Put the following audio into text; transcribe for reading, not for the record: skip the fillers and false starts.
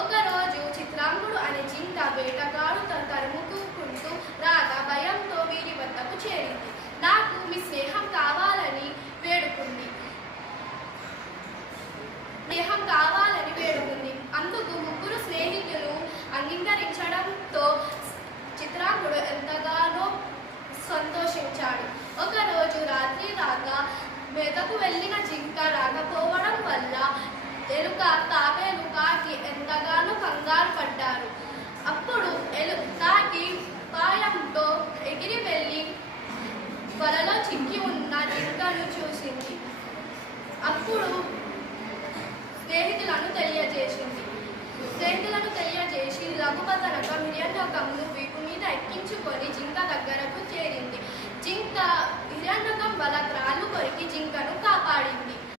ఒకరోజు చిత్రాంగుడు అనే జింక వేటగాడు తరుముకుంటూ రాగా భయంతో వీరి వద్దకు చేరింది. నాకు మీ స్నేహం కావాలని వేడుకుంది. అందుకు ముగ్గురు స్నేహితులు అంగీకరించడంతో చిత్రాంగుడు ఎంతగానో సంతోషించాడు. ఒకరోజు రాత్రి రాగా మేతకు వెళ్ళిన జింక రాకపోవడం వల్ల తాబేలు కాకి ఎంతగానో కంగారు పడ్డారు. అప్పుడు కాకి ఉపాయంతో ఎగిరి వెళ్ళి వలలో చిక్కి ఉన్న జింకను చూసింది. అప్పుడు స్నేహితులను తెలియజేసి లఘుపతనక హిరణ్యకమును వీపు మీద ఎక్కించుకొని జింక దగ్గరకు చేరింది. జింక హిరణ్యకం వల్ల త్రాళ్ళు కొరికి జింకను కాపాడింది.